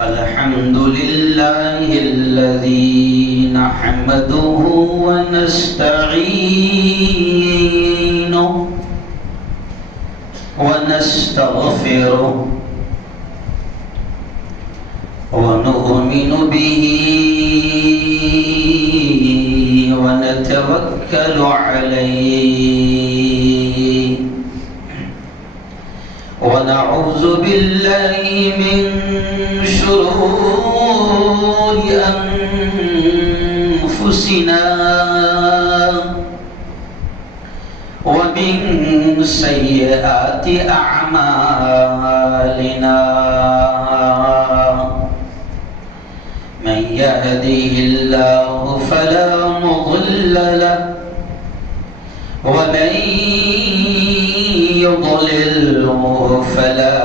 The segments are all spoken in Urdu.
الحمد لله الذي نحمده ونستعينه ونستغفره ونؤمن به ونتوكل عليه ونعوذ بالله من شرور أنفسنا ومن سيئات أعمالنا من يهده الله فلا مضل له ومن يضلله فلا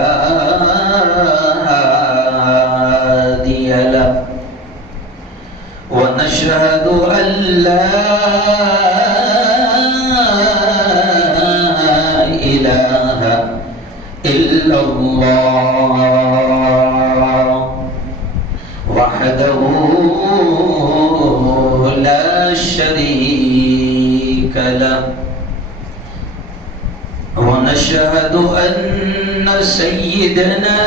هادي له ونشهد أن لا إله إلا الله وحده لا شريك له ونشهد أن سيدنا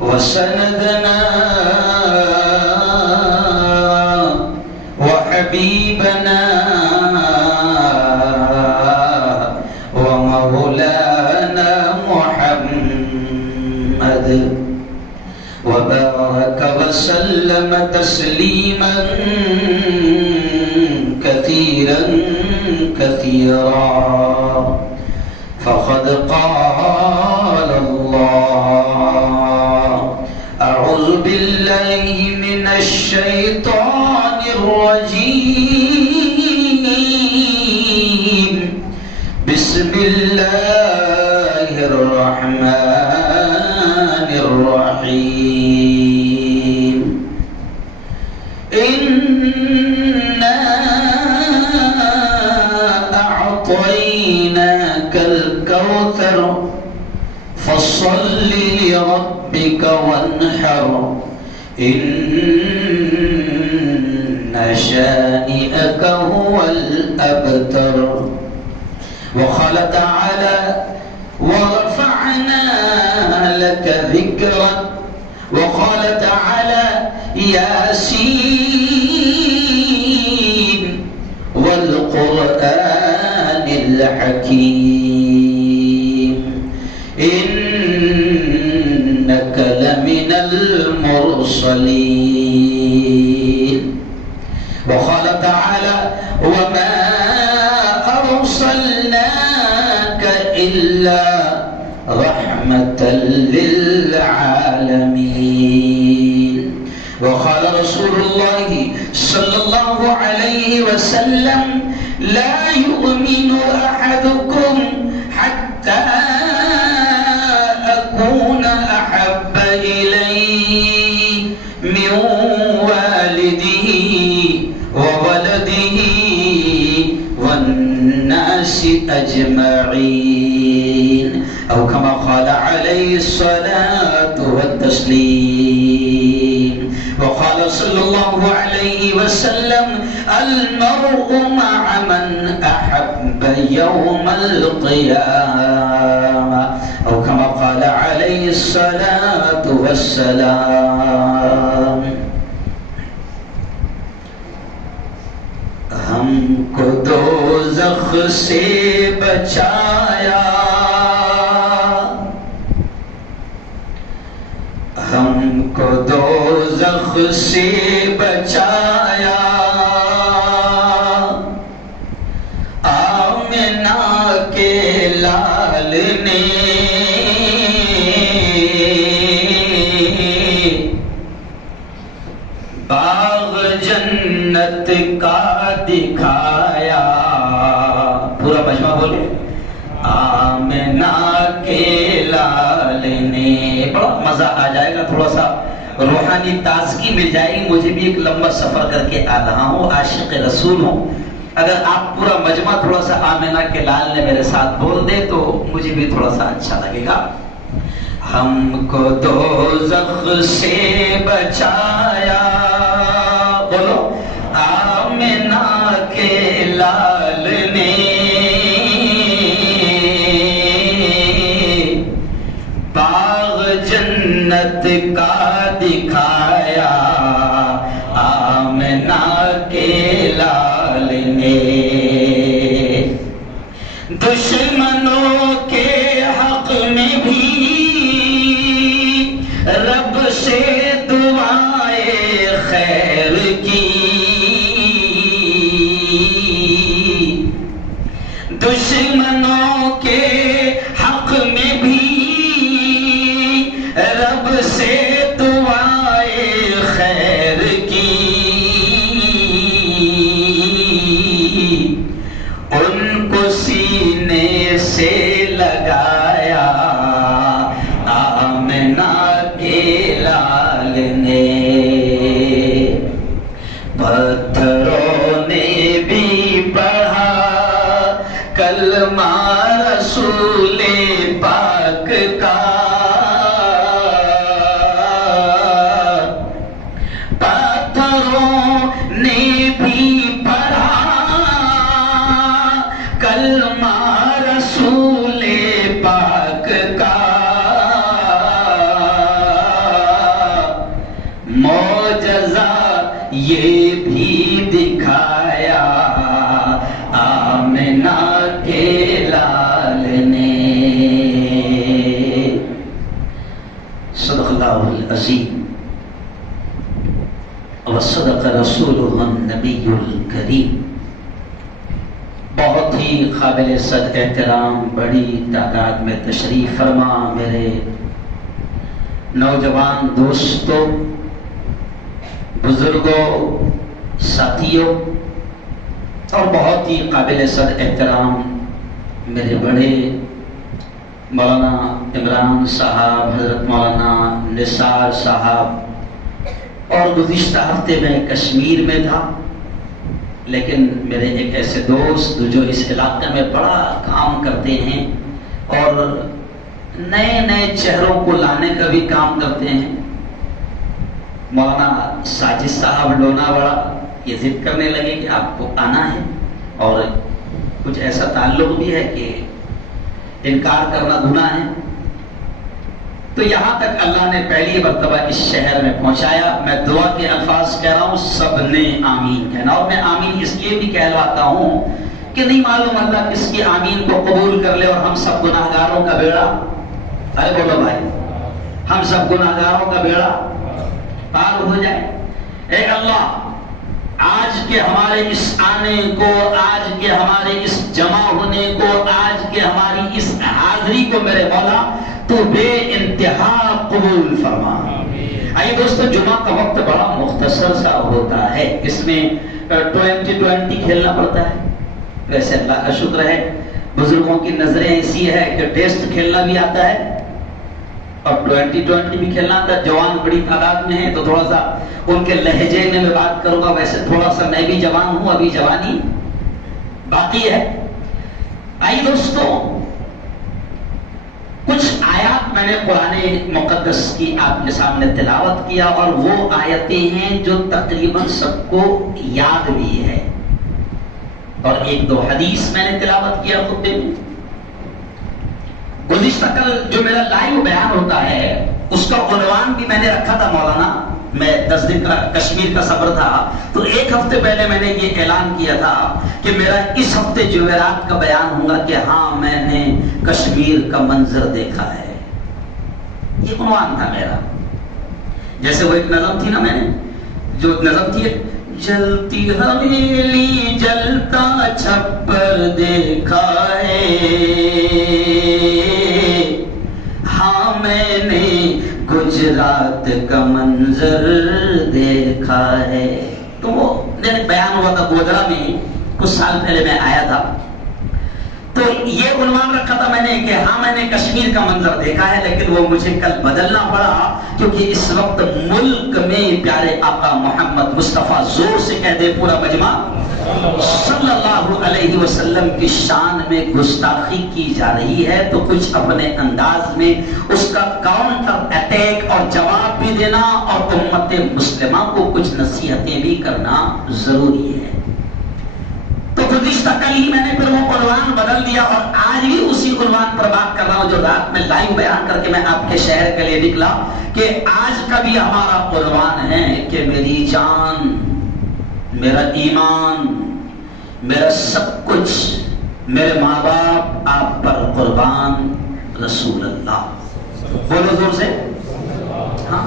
وسندنا وحبيبنا ومولانا محمد وبارك وسلم تسليما كثيرا كثيرا فقد قال الله أعوذ بالله من الشيطان الرجيم بسم الله الرحمن الرحيم إنا أعطيناك الكوثر فصل لربك وانحر إن شانئك هو الأبتر وقال تعالى ورفعنا لك ذكرك وقال تعالى ياسين والقرآن الحكيم إنك لمن المرسلين وقال تعالى وما أرسلناك إلا رحمة للعالمين وقال رسول الله صلى الله عليه وسلم لا يؤمن أحدكم حتى أكون أحب إليه من والده وولده والناس أجمعين أو كما قال عليه الصلاة والتسليم وقال صلى الله عليه وسلم المرء مع من أحب يوم القيامة أو كما قال عليه الصلاة والسلام ہم کو دوزخ سے بچایا ہم کو دوزخ سے بچایا آمنہ کے لال نے باغ جنت کا دکھایا پورا مجمع بولے آمنہ کے لال نے بڑا مزہ آ جائے گا تھوڑا سا روحانی تازگی مل جائے گی مجھے بھی ایک لمبا سفر کر کے آ رہا ہوں عاشق رسول ہوں اگر آپ پورا مجمع تھوڑا سا آمنہ کے لال نے میرے ساتھ بول دے تو مجھے بھی تھوڑا سا اچھا لگے گا ہم کو دوزخ سے بچایا، بولو آمنہ کے لال نے، باغ جنت کا دکھایا آمنہ کے لال نے، دشمنوں کے حق میں بھی رب سے دعائیں خیر کی، دشمنوں کے حق میں بھی رب سے دعائیں خیر کی، ان کو سینے سے لگایا آمنہ کے لال نے، پتھروں نے بھی پڑھا کلمہ رسول پاک کا، پتھروں نے بھی پڑھا کلمہ رسول پاک کا، معجزہ یہ بھی دکھایا آمنہ کے لال نے۔ صدق اللہ العظیم وصدق رسولہ النبی الکریم۔ بہت ہی قابل صد احترام بڑی تعداد میں تشریف فرما میرے نوجوان دوستوں، بزرگوں، ساتھیوں، اور بہت ہی قابل صد احترام میرے بڑے مولانا عمران صاحب، حضرت مولانا نثار صاحب، اور گزشتہ ہفتے میں کشمیر میں تھا، لیکن میرے ایک ایسے دوست جو اس علاقے میں بڑا کام کرتے ہیں اور نئے نئے چہروں کو لانے کا بھی کام کرتے ہیں، مولانا ساجد صاحب لوناوڑا، یہ ضد کرنے لگے کہ آپ کو آنا ہے، اور کچھ ایسا تعلق بھی ہے کہ انکار کرنا گناہ ہے، تو یہاں تک اللہ نے پہلی مرتبہ اس شہر میں پہنچایا۔ میں دعا کے الفاظ کہہ رہا ہوں، سب نے آمین کہنا، اور میں آمین اس لیے بھی کہلواتا ہوں کہ نہیں معلوم اللہ کس کی آمین کو قبول کر لے اور ہم سب گناہگاروں کا بیڑا، ارے بولو بھائی، ہم سب گناہگاروں کا بیڑا پار ہو جائے۔ اے اللہ، آج کے ہمارے اس آنے کو، آج کے ہمارے اس جمع ہونے کو، آج کے ہماری اس حاضری کو میرے مولا تو بے انتہا قبول فرما۔ آئیے دوستو، جمعہ کا وقت بڑا مختصر سا ہوتا ہے، اس میں 20-20 کھیلنا پڑتا ہے۔ ویسے اللہ کا شکر ہے بزرگوں کی نظریں ایسی ہے کہ ٹیسٹ کھیلنا بھی آتا ہے اور 20-20 بھی کھیلنا آتا ہے۔ جوان بڑی تعداد میں ہے تو تھوڑا سا ان کے لہجے میں بات کروں گا، ویسے تھوڑا سا میں بھی جوان ہوں، ابھی جوانی باقی ہے۔ آئیے دوستو، کچھ آیات میں نے قرآن مقدس کی آپ کے سامنے تلاوت کیا، اور وہ آیتیں ہیں جو تقریباً سب کو یاد بھی ہے، اور ایک دو حدیث میں نے تلاوت کیا خطبے میں۔ گزشتہ کل جو میرا لائیو بیان ہوتا ہے اس کا عنوان بھی میں نے رکھا تھا مولانا، میں 10 دن کا کشمیر کا سفر تھا تو ایک ہفتے پہلے میں نے یہ اعلان کیا تھا کہ میرا اس ہفتے جمعرات کا بیان ہوگا کہ ہاں میں نے کشمیر کا منظر دیکھا ہے، یہ عنوان تھا میرا۔ جیسے وہ ایک نظم تھی نا، میں نے جو نظم تھی، جلتی حویلی جلتا چھپر دیکھا ہے، ہاں میں نے گجرات کا منظر دیکھا ہے۔ تو وہ بیان ہوا تھا گودرا میں، کچھ سال پہلے میں آیا تھا، تو یہ عنوان رکھا تھا میں نے کہ ہاں میں نے کشمیر کا منظر دیکھا ہے، لیکن وہ مجھے کل بدلنا پڑا، کیونکہ اس وقت ملک میں پیارے آقا محمد مصطفیٰ زور سے کہہ دے پورا مجمع صلی اللہ علیہ وسلم کی شان میں گستاخی کی جا رہی ہے، تو کچھ اپنے انداز میں اس کا کاؤنٹر اٹیک اور جواب بھی دینا اور امت مسلمہ کو کچھ نصیحتیں بھی کرنا ضروری ہے۔ تو گزشتہ کل ہی میں نے پھر وہ عنوان بدل دیا اور آج بھی اسی عنوان پر بات کر رہا ہوں جو رات میں لائیو بیان کر کے میں آپ کے شہر کے لیے نکلا، کہ آج کا بھی ہمارا عنوان ہے کہ میری جان، میرا ایمان، میرا سب کچھ، میرے ماں باپ آپ پر قربان رسول اللہ، بولو زور سے ہاں۔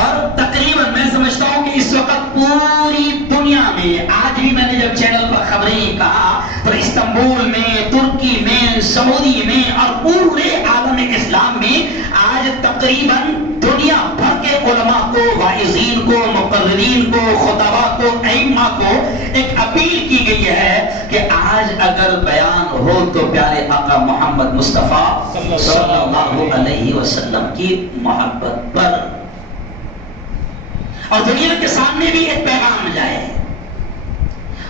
اور تقریباً میں سمجھتا ہوں کہ اس وقت پوری دنیا میں، آج بھی میں نے جب چینل پر خبریں کہا تو استنبول میں، ترکی میں، سعودی میں اور پورے عالم اسلام میں آج تقریباً دنیا بھر کے علماء کو، واعظین کو، مقررین کو، خطباء کو، ائمہ کو ایک اپیل کی گئی ہے کہ آج اگر بیان ہو تو پیارے آقا محمد مصطفیٰ صلی اللہ علیہ وسلم کی محبت پر، اور دنیا کے سامنے بھی ایک پیغام جائے،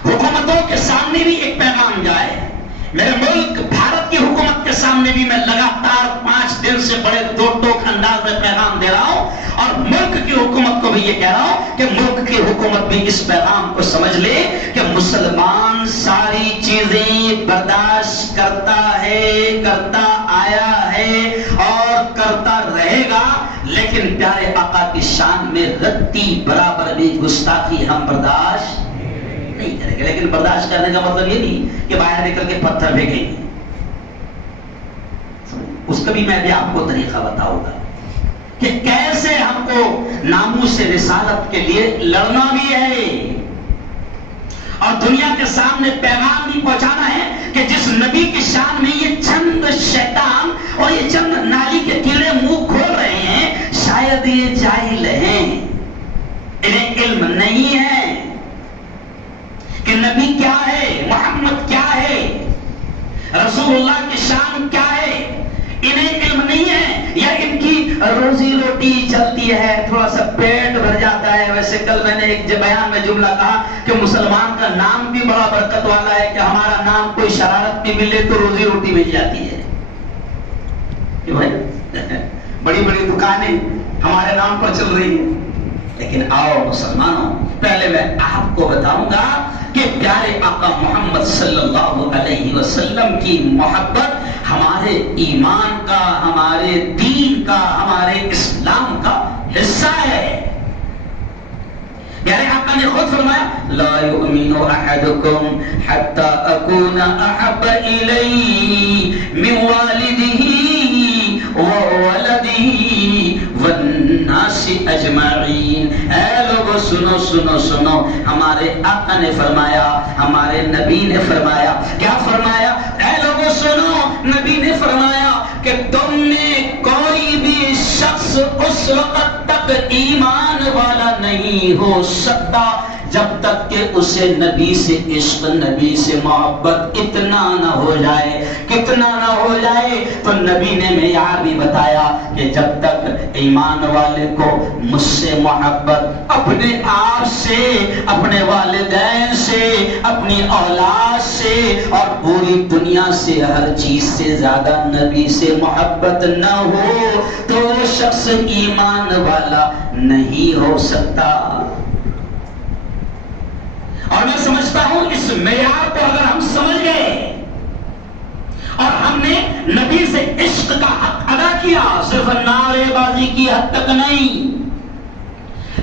حکومتوں کے سامنے بھی ایک پیغام جائے۔ میرے ملک بھارت کی حکومت کے سامنے بھی میں لگاتار 5 دن سے بڑے دو ٹوک انداز میں پیغام دے رہا ہوں، اور ملک کی حکومت کو بھی یہ کہہ رہا ہوں کہ ملک کی حکومت بھی اس پیغام کو سمجھ لے کہ مسلمان ساری چیزیں برداشت کرتا ہے، کرتا آیا ہے اور کرتا رہے گا، لیکن پیارے آقا کی شان میں رتی برابر بھی گستاخی ہم برداشت نہیں کریں گے۔ لیکن برداشت کرنے کا مطلب یہ نہیں کہ باہر نکل کے پتھر پھینکیں گے، اس کا بھی میں بھی آپ کو طریقہ بتاؤں گا کہ کیسے ہم کو ناموس رسالت کے لیے لڑنا بھی ہے اور دنیا کے سامنے پیغام بھی پہنچانا ہے کہ جس نبی کی شان میں یہ چند شیطان اور یہ چند نالی کے کیڑے منہ کھول رہے ہیں، شاید یہ جاہل ہیں، انہیں علم نہیں ہے کہ نبی کیا ہے، محمد کیا ہے، رسول اللہ کی شان کیا ہے، انہیں علم نہیں ہے، یا ان کی روزی روٹی چلتی ہے، تھوڑا سا پیٹ بھر جاتا ہے۔ ویسے کل میں نے ایک بیان میں جملہ کہا کہ مسلمان کا نام بھی بڑا برکت والا ہے کہ ہمارا نام کوئی شرارت بھی ملے تو روزی روٹی مل جاتی ہے کہ بھائی بڑی بڑی دکانیں ہمارے نام پر چل رہی ہیں۔ لیکن آؤ مسلمانوں، پہلے میں آپ کو بتاؤں گا کہ پیارے آقا محمد صلی اللہ علیہ وسلم کی محبت ہمارے ایمان کا، ہمارے دین کا، ہمارے اسلام کا حصہ ہے۔ پیارے آقا نے خود فرمایا لا یؤمن احدکم حتی اکون احب الیہ من والدہ وولدہ والناس اجمعین۔ اے لوگو سنو سنو سنو، ہمارے آقا نے فرمایا، ہمارے نبی نے فرمایا، کیا فرمایا؟ اے لوگو سنو، نبی نے فرمایا کہ تم میں کوئی بھی شخص اس وقت تک ایمان والا نہیں ہو سکتا جب تک کہ اسے نبی سے عشق، نبی سے محبت اتنا نہ ہو جائے، کتنا نہ ہو جائے۔ تو نبی نے معیار بھی بتایا کہ جب تک ایمان والے کو مجھ سے محبت، اپنے آپ سے، اپنے والدین سے، اپنی اولاد سے اور پوری دنیا سے، ہر چیز سے زیادہ نبی سے محبت نہ ہو تو وہ شخص ایمان والا نہیں ہو سکتا۔ اور میں سمجھتا ہوں اس معیار کو اگر ہم سمجھ گئے اور ہم نے نبی سے عشق کا حق ادا کیا، صرف نعرے بازی کی حد تک نہیں،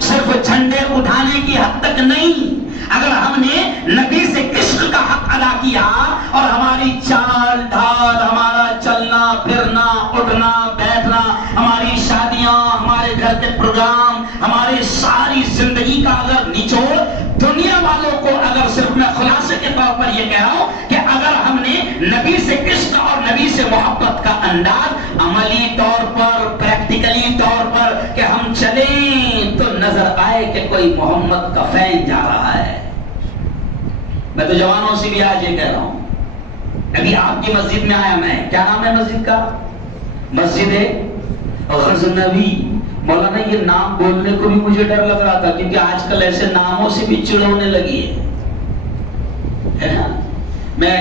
صرف جھنڈے اٹھانے کی حد تک نہیں، اگر ہم نے نبی سے عشق کا حق ادا کیا اور ہماری چال ڈھال، ہمارا چلنا پھرنا، اٹھنا بیٹھنا، ہماری شادیاں، ہمارے گھر کے پروگرام، ہماری ساری زندگی کا اگر نچوڑ دنیا والوں کو، اگر صرف میں خلاصے کے طور پر یہ کہہ رہا ہوں کہ اگر ہم نے نبی سے عشق اور نبی سے محبت کا انداز عملی طور پر، پریکٹیکلی طور پر کہ ہم چلیں تو نظر آئے کہ کوئی محمد کا فین جا رہا ہے۔ میں تو جوانوں سے بھی آج یہ کہہ رہا ہوں ابھی آپ کی مسجد میں آیا میں، کیا نام ہے مسجد کا؟ مسجد غزنوی۔ مولانا یہ نام بولنے کو بھی مجھے ڈر لگ رہا تھا، کیونکہ آج کل ایسے ناموں سے بھی چڑ ہونے لگی ہے نا۔ میں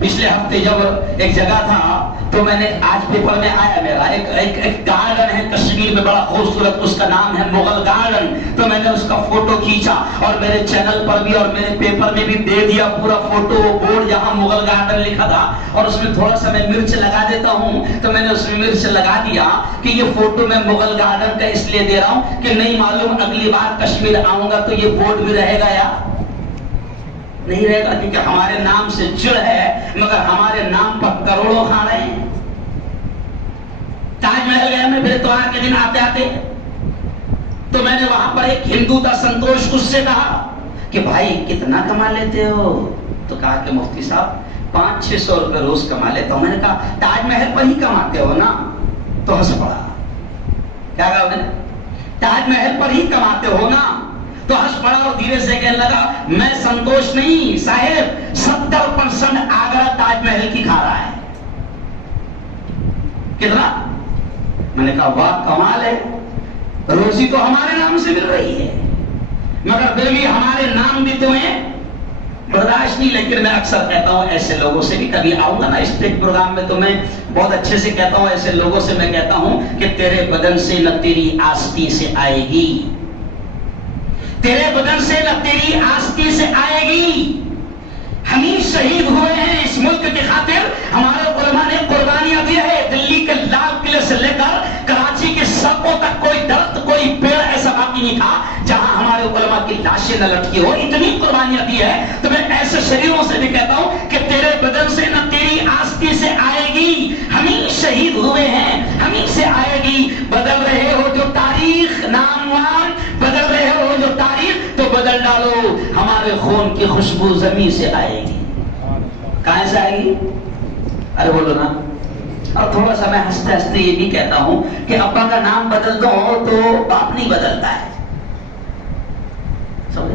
پچھلے ہفتے جب ایک جگہ تھا تو میں نے آج پیپر میں آیا میرا ایک گارڈن ہے کشمیر میں بڑا خوبصورت، اس کا نام ہے مغل گارڈن۔ تو میں نے اس کا فوٹو کھینچا اور میرے چینل پر بھی اور میرے پیپر میں بھی دے دیا پورا فوٹو بورڈ جہاں مغل گارڈن لکھا تھا، اور اس میں تھوڑا سا میں مرچ لگا دیتا ہوں، تو میں نے اس میں مرچ لگا دیا کہ یہ فوٹو میں مغل گارڈن کا اس لیے دے رہا ہوں کہ نہیں معلوم اگلی بار کشمیر آؤں گا تو یہ بورڈ بھی رہے گا یا نہیں رہے گا، کیونکہ ہمارے نام سے چڑ ہے مگر ہمارے نام پر کروڑوں کھا رہے ہیں۔ تاج محل گیا میں پھر اتوار کے دن آتے آتے، تو میں نے وہاں پر ایک ہندو تھا سنتوش، اس سے کہا کہ بھائی کتنا کما لیتے ہو؟ تو کہا کہ مفتی صاحب 500-600 روپے روز کما لیتا ہوں۔ میں نے کہا تاج محل پر ہی کماتے ہو نا؟ تو ہنس پڑا۔ کیا کہا میں نے؟ تاج محل پر ہی کماتے ہو نا؟ تو ہنس پڑا اور دھیرے سے کہنے لگا میں سنتوش نہیں صاحب، 70% آگرہ تاج محل کی کھا رہا ہے۔ کتنا؟ میں نے کہا واہ کمال ہے، روزی تو ہمارے نام سے مل رہی ہے مگر پھر بھی ہمارے نام بھی تمہیں برداشت نہیں۔ لیکن میں اکثر کہتا ہوں ایسے لوگوں سے بھی کبھی آؤں گا نا اسٹیج پروگرام میں تو میں بہت اچھے سے کہتا ہوں، ایسے لوگوں سے میں کہتا ہوں کہ تیرے بدن سے نہ تیری آستی سے آئے گی، تیرے بدن سے نہ تیری آستی سے آئے گی۔ ہم ہی شہید ہوئے ہیں اس ملک کی خاطر، ہمارے علماء نے قربانیاں دی ہے۔ دلی کے لال قلعے سے لے کر کراچی کی سڑکوں تک کوئی درخت کوئی پیڑ ایسا باقی نہیں تھا جہاں ہمارے علماء کی لاشیں نہ لٹکی ہو، اتنی قربانیاں دی ہے۔ تو میں ایسے شہیدوں سے بھی کہتا ہوں کہ تیرے بدن سے نہ تیری آستی سے آئے گی، ہم ہی شہید ہوئے ہیں، ہم ہی سے آئے گی۔ بدل رہے ہو جو تاریخ ناموار، بدل رہے ہو جو تاریخ، تو بدل ڈالو، ہمارے خون کی خوشبو زمین سے آئے گی۔ کہاں سے آئے گی؟ ارے بولو نا۔ اور تھوڑا سا میں ہنستے ہنستے یہ بھی کہتا ہوں کہ ابا کا نام بدل دو تو باپ نہیں بدلتا ہے۔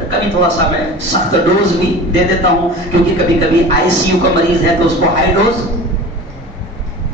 کبھی تھوڑا سا میں سخت ڈوز بھی دے دیتا ہوں، کیونکہ کبھی کبھی آئی سی یو کا مریض ہے تو اس کو ہائی ڈوز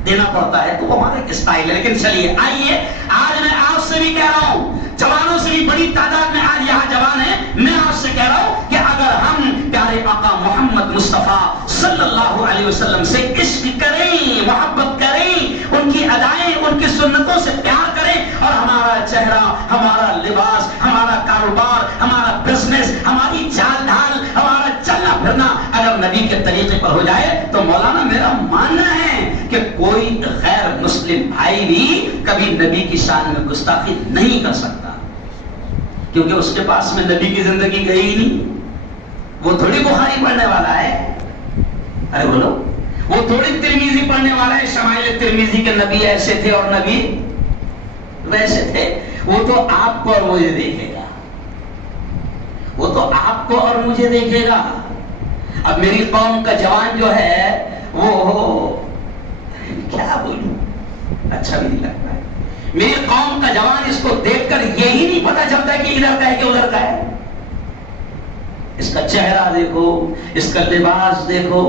دینا پڑتا ہے، تو وہ ہمارا ایک اسٹائل ہے۔ لیکن چلیے آئیے، آج میں آپ سے بھی کہہ رہا ہوں، جوانوں سے بھی بڑی تعداد میں آج یہاں جوان ہیں، میں آپ سے کہہ رہا ہوں کہ اگر ہم پیارے آقا محمد مصطفیٰ صلی اللہ علیہ وسلم سے عشق کریں، محبت کریں، ان کی ادائیں ان کی سنتوں سے پیار کریں، اور ہمارا چہرہ، ہمارا لباس، ہمارا کاروبار، ہمارا بزنس، ہماری چال ڈھال، ہمارا چلنا پھرنا اگر نبی کے طریقے پر ہو جائے، تو مولانا میرا ماننا ہے کہ کوئی غیر مسلم بھائی بھی کبھی نبی کی شان میں گستاخی نہیں کر سکتا، کیونکہ اس کے پاس میں نبی کی زندگی گئی ہی نہیں۔ وہ تھوڑی بخاری پڑھنے والا ہے، ارے بولو، وہ تھوڑی ترمذی پڑھنے والا ہے، شمائل ترمذی کے نبی ایسے تھے اور نبی ویسے تھے۔ وہ تو آپ کو اور مجھے دیکھے گا، وہ تو آپ کو اور مجھے دیکھے گا۔ اب میری قوم کا جوان جو ہے وہ کیا بولوں، اچھا بھی نہیں لگتا ہے۔ میری قوم کا جوان اس کو دیکھ کر یہی نہیں پتا چلتا کہ ادھر کا ہے کہ ادھر کا ہے۔ اس کا چہرہ دیکھو، اس کا لباس دیکھو،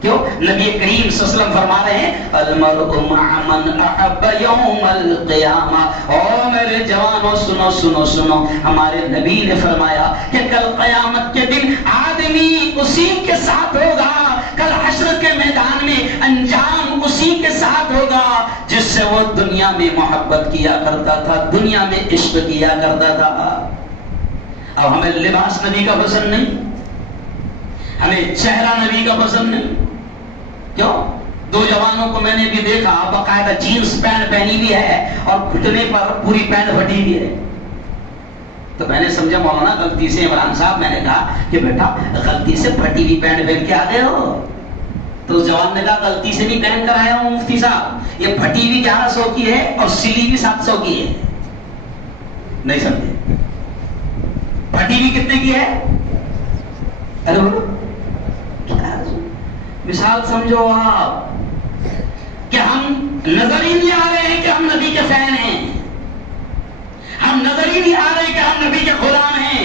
کیوں؟ نبی کریم صلی اللہ علیہ وسلم فرما رہے ہیں المرء مع من احب یوم القیامہ۔ او میرے جوانوں سنو سنو سنو، ہمارے نبی نے فرمایا کہ کل قیامت کے دن آدمی اسی کے ساتھ ہوگا، کل حشر کے میدان میں انجام اسی کے ساتھ ہوگا جس سے وہ دنیا میں محبت کیا کرتا تھا، دنیا میں عشق کیا کرتا تھا۔ اب ہمیں لباس نبی کا پسند نہیں، ہمیں چہرہ نبی کا پسند نہیں، کیوں؟ دو جوانوں کو میں نے بھی دیکھا باقاعدہ جینس پینٹ پہنی بھی ہے اور گھٹنے پر پوری پینٹ پھٹی بھی ہے، تو میں نے سمجھا مولانا غلطی سے، عمران صاحب میں نے کہا کہ بیٹا غلطی سے پھٹی ہوئی پینٹ پہن کے آ گئے ہو؟ تو اس جوان نے کہا غلطی سے بھی پہن کر آیا ہوں مفتی صاحب، یہ پھٹی بھی 1100 کی ہے اور سلی بھی 700 کی ہے۔ نہیں سمجھے؟ پھٹی بھی کتنے کی ہے؟ ارے بولو مثال سمجھو آپ، کہ ہم نظر ہی نہیں آ رہے ہیں کہ ہم نبی کے فین ہیں، ہم نظر ہی نہیں آ رہے کہ ہم نبی کے غلام ہیں۔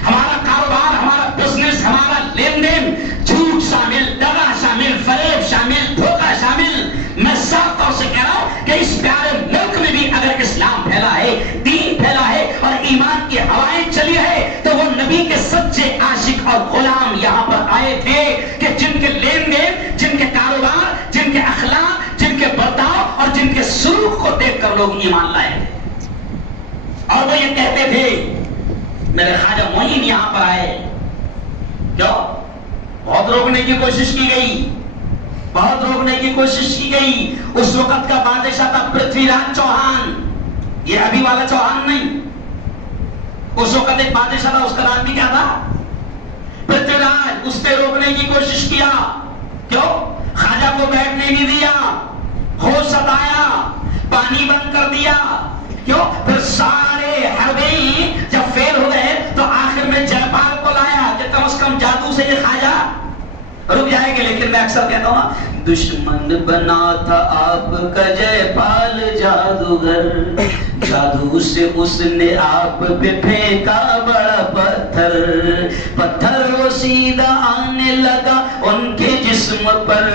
ہمارا کاروبار، ہمارا بزنس، ہمارا لین دین جھوٹ شامل، دغا شامل، نبی کے سچے عاشق اور غلام یہاں پر آئے تھے کہ جن کے لین دین، جن کے کاروبار، جن کے اخلاق، جن کے برتاؤ اور جن کے سلوک کو دیکھ کر لوگ ایمان لائے تھے، اور وہ یہ کہتے تھے میرے خواجہ معین یہاں پر آئے. کیوں؟ بہت روکنے کی کوشش کی گئی، بہت روکنے کی کوشش کی گئی. اس وقت کا بادشاہ تھا پرتھوی راج چوہان، یہ ابھی والا چوہان نہیں. اس وقت ایک بادشاہ تھا، اس کا نام بھی کیا تھا؟ پرتھوی راج. اس پہ روکنے کی کوشش کیا. کیوں؟ خواجہ کو بیٹھنے نہیں دیا، ہوش ستایا، پانی بند کر دیا. کیوں؟ پھر سارے حربے جب فیل ہو گئے تو آخر میں جے پال کو لایا کہ کم از کم جادو سے یہ خواجہ رک جائے گے. لیکن میں اکثر کہتا ہوں دشمن بنا تھا آپ کا جے پال جادوگر، جادو سے اس نے آپ پہ پھینکا بڑا پتھر، پتھر وہ سیدھا آنے لگا ان کے جسم پر،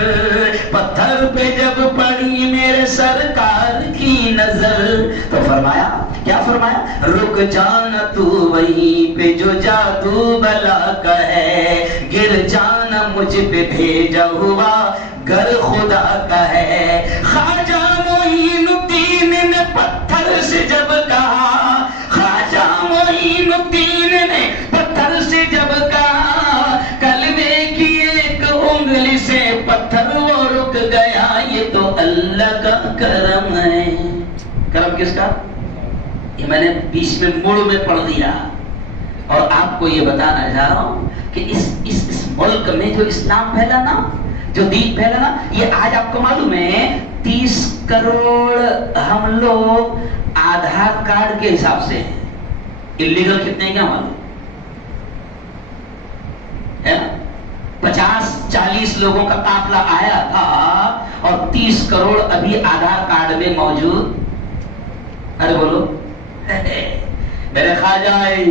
پتھر پہ جب پڑی میرے سرکار کی نظر تو فرمایا، کیا فرمایا؟ رک جانا تو وہیں پہ جو جادو بلا کا ہے، گر جانا مجھ پہ بھیجا ہوا گر خدا کا ہے. خواجہ معین الدین نے پتھر سے جب کہا، خواجہ معین الدین نے پتھر سے جب کہا، کلمے کی ایک انگلی سے پتھر وہ رک گیا. یہ تو اللہ کا کرم ہے. کرم کس کا؟ یہ میں نے بیچ میں مڑ میں پڑھ دیا. اور آپ کو یہ بتانا چاہ رہا ہوں کہ اس ملک میں جو اسلام پھیلا نا، جو دین پھیلا نا، یہ آج آپ کو معلوم ہے 30 کروڑ ہم لوگ آدھار کارڈ کے حساب سے ہیں. اللیگل کتنے ہیں کیا معلوم ہے؟ 50-40 لوگوں کا قافلہ آیا تھا اور 30 کروڑ ابھی آدھار کارڈ میں موجود. ارے بولو میرے خواجہ آئے،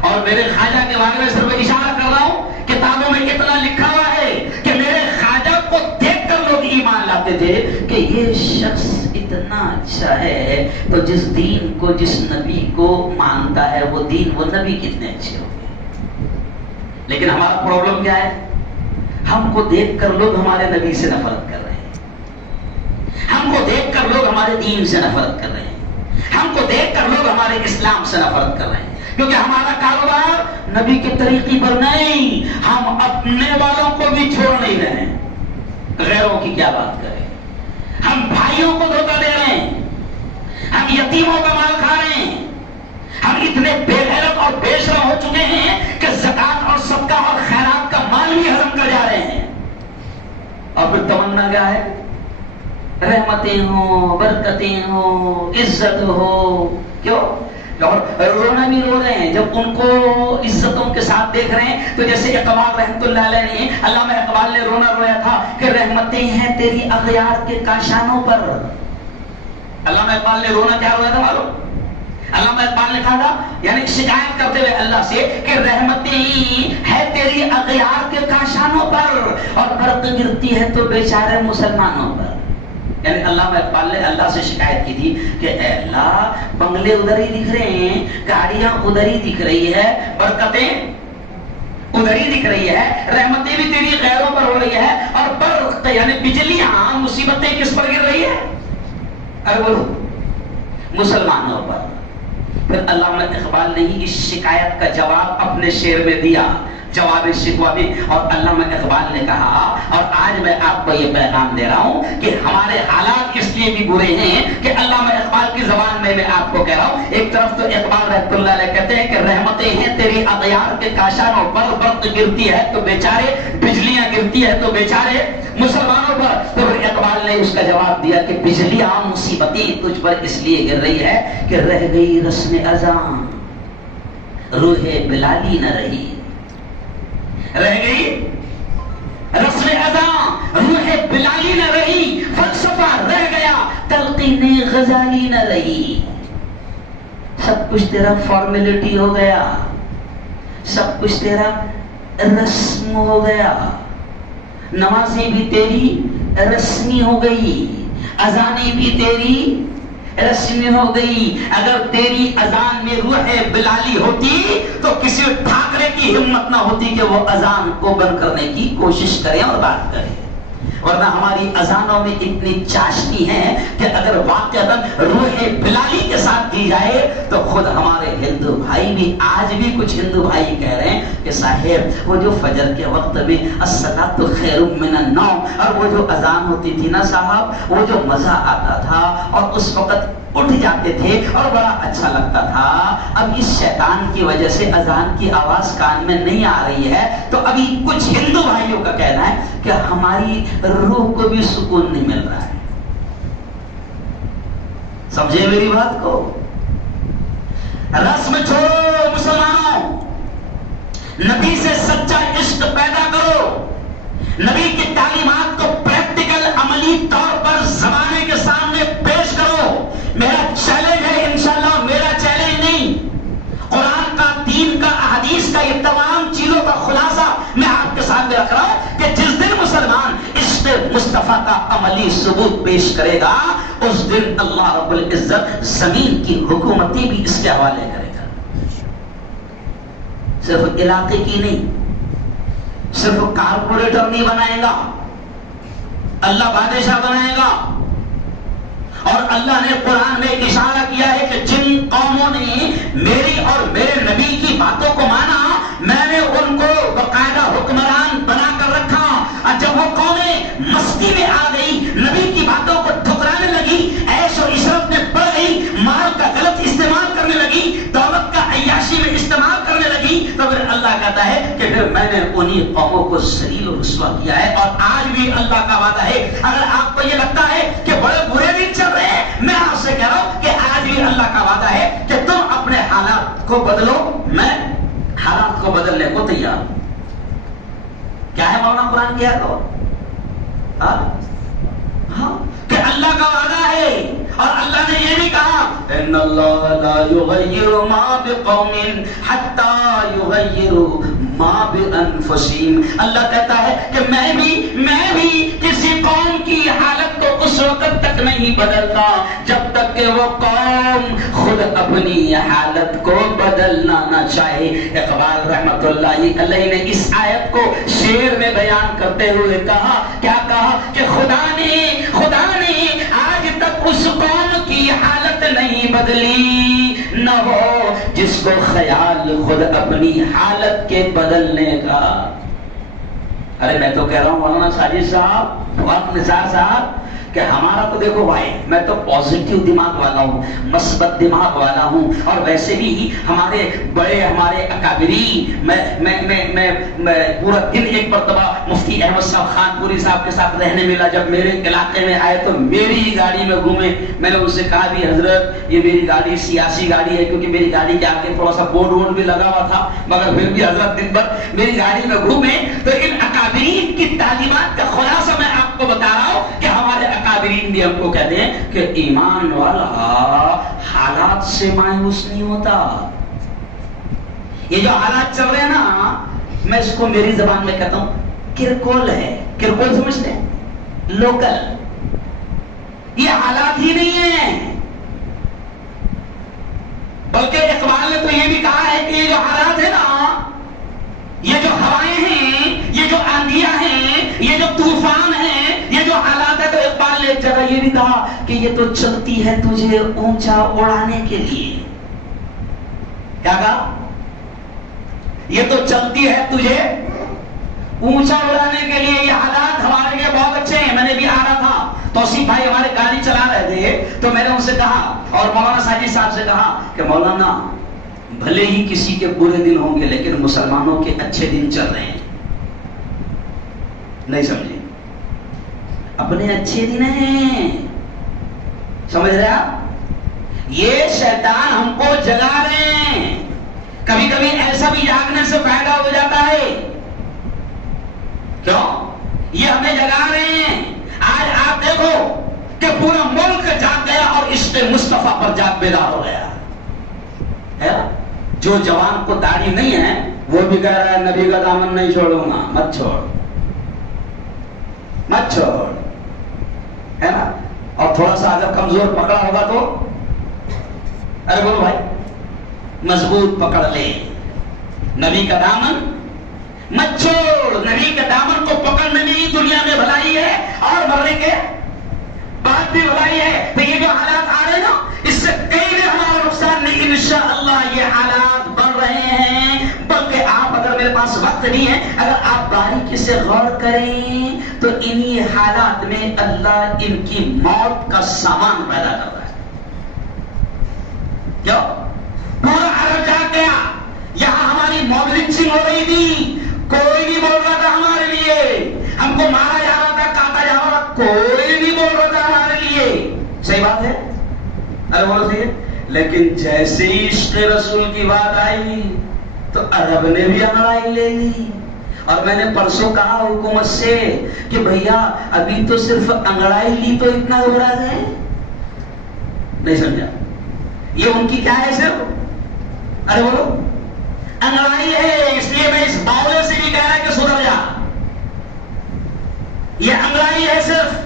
اور میرے خواجہ کے بارے میں صرف اشارہ کر رہا ہوں، کتابوں میں اتنا لکھا ہوا ہے کہ میرے خواجہ کو دیکھ کر لوگ ایمان لاتے تھے کہ یہ شخص اتنا اچھا ہے تو جس دین کو، جس نبی کو مانتا ہے وہ دین، وہ نبی کتنے اچھے ہوں گے. لیکن ہمارا پرابلم کیا ہے؟ ہم کو دیکھ کر لوگ ہمارے نبی سے نفرت کر رہے ہیں، ہم کو دیکھ کر لوگ ہمارے دین سے نفرت کر رہے ہیں، ہم کو دیکھ کر لوگ ہمارے اسلام سے نفرت کر رہے ہیں. کیونکہ ہمارا کاروبار نبی کے طریقے پر نہیں، ہم اپنے والوں کو بھی چھوڑ نہیں رہے ہیں، غیروں کی کیا بات کریں. ہم بھائیوں کو دھوکہ دے رہے ہیں، ہم یتیموں کا مال کھا رہے ہیں، ہم اتنے بے غیرت اور بے شرم ہو چکے ہیں کہ زکات اور صدقہ اور خیرات کا مال بھی حرام کر جا رہے ہیں. اور پھر تمنا کیا ہے؟ رحمتیں ہوں، برکتیں ہوں، عزت ہو. کیوں؟ اور رونا بھی رو رہے ہیں جب ان کو عزتوں کے ساتھ دیکھ رہے ہیں. تو جیسے اقبال رحمت اللہ علیہ نے، علامہ اقبال نے رونا رویا تھا کہ رحمتیں ہیں تیری اغیار کے کاشانوں پر. علامہ اقبال نے رونا کیا رویا تھا معلوم؟ علامہ اقبال نے کہا تھا، یعنی شکایت کرتے ہوئے اللہ سے کہ رحمتیں ہے تیری اغیار کے کاشانوں پر اور برق گرتی ہے تو بیچارے مسلمانوں پر. یعنی علامہ اقبال نے اللہ سے شکایت کی تھی کہ اے اللہ، بنگلے ادھر ہی دکھ رہے ہیں، گاڑیاں ادھر ہی دکھ رہی ہے، برکتیں ادھر ہی دکھ رہی ہے، رحمتیں بھی تیری غیروں پر ہو رہی ہے، اور برق یعنی بجلیاں، مصیبتیں کس پر گر رہی ہے؟ ارے بولو، مسلمانوں پر. پھر علامہ اقبال نے ہی اس شکایت کا جواب اپنے شعر میں دیا، جواب شکوہ میں. اور علامہ اقبال نے کہا، اور آج میں آپ کو یہ پیغام دے رہا ہوں کہ ہمارے حالات اس لیے بھی برے ہیں کہ علامہ اقبال کی زبان میں آپ کو کہہ رہا ہوں. ایک طرف تو اقبال رحمۃ اللہ علیہ کہتے ہیں کہ رحمتیں ہیں تیری اغیار کے کاشانوں پر، برق گرتی ہے تو بیچارے، بجلیاں گرتی ہے تو بیچارے مسلمانوں پر. تو پھر اقبال نے اس کا جواب دیا کہ بجلیاں، مصیبتیں تجھ پر اس لیے گر رہی ہے کہ رہ گئی رسم اذان، روح بلالی نہ رہی. رہ گئی رسم اذان، روح بلالی نہ رہی، فلسفہ رہ گیا، تلقین غزالی نہ رہی. سب کچھ تیرا فارمیلٹی ہو گیا، سب کچھ تیرا رسم ہو گیا. نمازیں بھی تیری رسمی ہو گئی، اذانیں بھی تیری رسم ہو گئی. اگر تیری اذان میں روح بلالی ہوتی تو کسی ٹھاکرے کی ہمت نہ ہوتی کہ وہ اذان کو بند کرنے کی کوشش کریں اور بات کریں. ورنہ ہماری اذانوں میں اتنی چاشنی ہے کہ اگر واقعتاً روح بلالی کے ساتھ دی جائے تو خود ہمارے ہندو بھائی بھی, آج بھی کچھ ہندو بھائی کہہ رہے ہیں کہ صاحب وہ جو فجر کے وقت میں الصلاۃ خیر من النوم, اور وہ جو اذان ہوتی تھی نا صاحب, وہ جو مزہ آتا تھا اور اس وقت اٹھ جاتے تھے اور بڑا اچھا لگتا تھا. اب اس شیطان کی وجہ سے اذان کی آواز کان میں نہیں آ رہی ہے تو ابھی کچھ ہندو بھائیوں کا کہنا ہے کہ ہماری روح کو بھی سکون نہیں مل رہا ہے. سمجھے میری بات کو؟ رسم چھوڑو مسلمانوں, نبی سے سچا عشق پیدا کرو, نبی کی تعلیمات کو پریکٹیکل عملی طور پر زمانے کے سامنے پیش کرو. میرا چیلنج ہے, انشاءاللہ میرا چیلنج نہیں, قرآن کا, دین کا, احادیث کا, یہ تمام چیزوں کا خلاصہ میں آپ کے سامنے رکھ رہا ہوں کہ جس دن مسلمان عشق مصطفیٰ کا عملی ثبوت پیش کرے گا اس دن اللہ رب العزت زمین کی حکومتی بھی اس کے حوالے کرے گا. صرف علاقے کی نہیں, صرف کارپوریٹر نہیں بنائے گا, اللہ بادشاہ بنائے گا. اور اللہ نے قرآن میں اشارہ کیا ہے کہ جن قوموں نے میری اور میرے نبی کی باتوں کو مانا, میں نے ان کو باقاعدہ حکمران بنا کر رکھا. اور جب وہ قومیں مستی میں آ گئی, نبی کی باتوں کو ٹھکرانے لگی, عیش و عشرت میں پڑ گئی, مال کا غلط استعمال کرنے لگی, دولت کا عیاشی میں استعمال کرنے لگی, تو پھر اللہ کہتا ہے کہ پھر میں نے انہی قوموں کو ذلیل و رسوا کیا ہے. اور آج بھی اللہ کا وعدہ ہے, اگر آپ کو یہ لگتا ہے کہ بڑے برے دن چل رہے ہیں, میں آپ سے کہہ رہا ہوں کہ آج بھی اللہ کا وعدہ ہے کہ تم اپنے حالات کو بدلو, میں حالات کو بدلنے کو تیار ہوں. کیا ہے مولانا قرآن کی آیت؟ ہاں کہ اللہ کا وعدہ ہے, اور اللہ نے یہ بھی کہا ان اللہ لا یغیر ما بقوم حتی یغیروا ما بانفسہم. اللہ کہتا ہے کہ میں بھی کسی قوم کی حالت کو اس وقت تک نہیں بدلتا جب تک کہ وہ قوم خود اپنی حالت کو بدلنا نہ چاہے. اقبال رحمت اللہ علیہ نے اس آیت کو شعر میں بیان کرتے ہوئے کہا, کیا کہا کہ خدا نے آج تک اس قوم کی حالت نہیں بدلی, نہ ہو جس کو خیال خود اپنی حالت کے بدلنے کا. ارے میں تو کہہ رہا ہوں مولانا ساجد صاحب, فواد نثار صاحب, کہ ہمارا تو دیکھو بھائی, میں تو پازیٹیو دماغ والا ہوں, مثبت دماغ والا ہوں, اور ویسے بھی ہمارے بڑے ہمارے اکابری, میں پورا دن ایک مرتبہ مفتی احمد صاحب خان پوری صاحب کے ساتھ رہنے ملا. جب میرے علاقے میں آئے تو میری ہی گاڑی میں گھومے. میں نے ان سے کہا بھی حضرت یہ میری گاڑی سیاسی گاڑی ہے, کیونکہ میری گاڑی کے آگے تھوڑا سا بورڈ بھی لگا ہوا تھا, مگر پھر بھی حضرت دن بھر میری گاڑی میں گھومے. تو ان اکابرین کی تعلیمات کا خلاصہ میں آپ کو بتا رہا ہوں کہ ہمارے اکابرین بھی ہم کو کہتے ہیں کہ ایمان والا حالات سے مایوس نہیں ہوتا. یہ جو حالات چل رہے ہیں نا, میں اس کو میری زبان میں کہتا ہوں کرکول ہے. کرکول سمجھتے ہیں؟ لوکل. یہ حالات ہی نہیں ہیں, بلکہ اقبال نے تو یہ بھی کہا ہے کہ یہ جو حالات ہے نا, یہ جو ہوائیں ہیں, یہ جو آندیاں ہیں, یہ جو طوفان ہیں, یہ جو حالات ہے, تو اقبال نے ایک جگہ یہ بھی کہا کہ یہ تو چلتی ہے تجھے اونچا اڑانے کے لیے. کیا کہا؟ یہ تو چلتی ہے تجھے اونچا اڑانے کے لیے. یہ حالات ہمارے لیے بہت اچھے ہیں. میں نے بھی آ رہا تھا, توصیف بھائی ہمارے گاڑی چلا رہے تھے, تو میں نے ان سے کہا, اور مولانا ساجد صاحب سے کہا کہ مولانا بھلے ہی کسی کے برے دن ہوں گے لیکن مسلمانوں کے اچھے دن چل رہے ہیں. نہیں سمجھے؟ اپنے اچھے دن ہیں, سمجھ رہے آپ؟ یہ شیطان ہم کو جگا رہے ہیں. کبھی کبھی ایسا بھی جاگنے سے فائدہ ہو جاتا ہے. کیوں؟ یہ ہمیں جگا رہے ہیں. آج آپ دیکھو کہ پورا ملک جاگ گیا اور عشق مصطفیٰ پر جاگ بیدار ہو گیا ہے. جو جوان کو داڑھی نہیں ہے وہ بھی کہہ رہا ہے نبی کا دامن نہیں چھوڑوں گا. مت چھوڑ, مت چھوڑ, ہے نا. اور تھوڑا سا اگر کمزور پکڑا ہوگا تو ارے بولو بھائی مضبوط پکڑ لے. نبی کا دامن مت چھوڑ. نبی کے دامن کو پکڑنے میں ہی دنیا میں بھلائی ہے اور مرنے کے بعد بھی بھلائی ہے. تو یہ جو حالات آ رہے ہیں نا اس سے کئی بھی ہمارا نقصان نہیں. انشاءاللہ یہ حالات بڑھ رہے ہیں. بلکہ آپ اگر میرے پاس وقت نہیں ہے اگر آپ باریکی سے غور کریں تو انہی حالات میں اللہ ان کی موت کا سامان پیدا کر رہا ہے. کیوں؟ پورا عرب جاگ گیا. یہاں ہماری موب لنچنگ ہو رہی تھی, کوئی نہیں بول رہا تھا ہمارے لیے. ہم کو مارا جا رہا تھا, کاٹا جا رہا تھا, کوئی نہیں بول رہا تھا ہمارے لیے. صحیح بات ہے؟ ارے بولو صحیح ہے. لیکن جیسے ہی عشق رسول کی بات آئی تو عرب نے بھی انگڑائی لے لی. اور میں نے پرسوں کہا حکومت سے کہ بھیا ابھی تو صرف انگڑائی لی تو اتنا گھبرا گئے. نہیں سمجھا؟ یہ ان کی کیا ہے صرف, ارے بولو انگڑائی ہے. اس لیے میں اس باولے سے نہیں کہہ رہا کہ سدھر جا. یہ انگڑائی ہے صرف,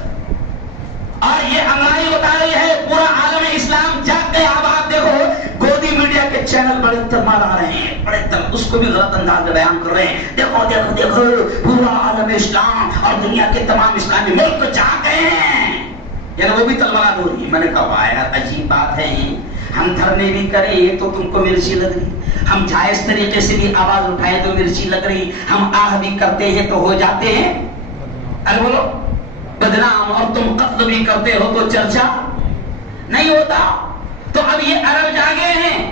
اور یہ انگڑائی بتا رہی ہے پورا عالم اسلام جاگ گیا. اب آپ دیکھو گودی میڈیا کے چینل بڑے تمار آ رہے ہیں, بڑے تم اس کو بھی غلط انداز میں بیان کر رہے ہیں. دیکھو دیکھو دیکھو پورا عالم اسلام اور دنیا کے تمام اسلامی ملک جاگ گئے ہیں. یعنی وہ بھی تلوار ہو رہی ہے. میں نے کہا یار عجیب بات ہے. ہم دھرنے بھی کریں یہ تو تم کو مرچی لگ رہی, ہم جائز طریقے سے بھی آواز اٹھائیں تو مرچی لگ رہی, ہم آہ بھی کرتے ہیں تو ہو جاتے ہیں ارے بولو بدنام, اور تم قتل بھی کرتے ہو تو چرچا نہیں ہوتا. تو اب یہ عرب جاگے ہیں,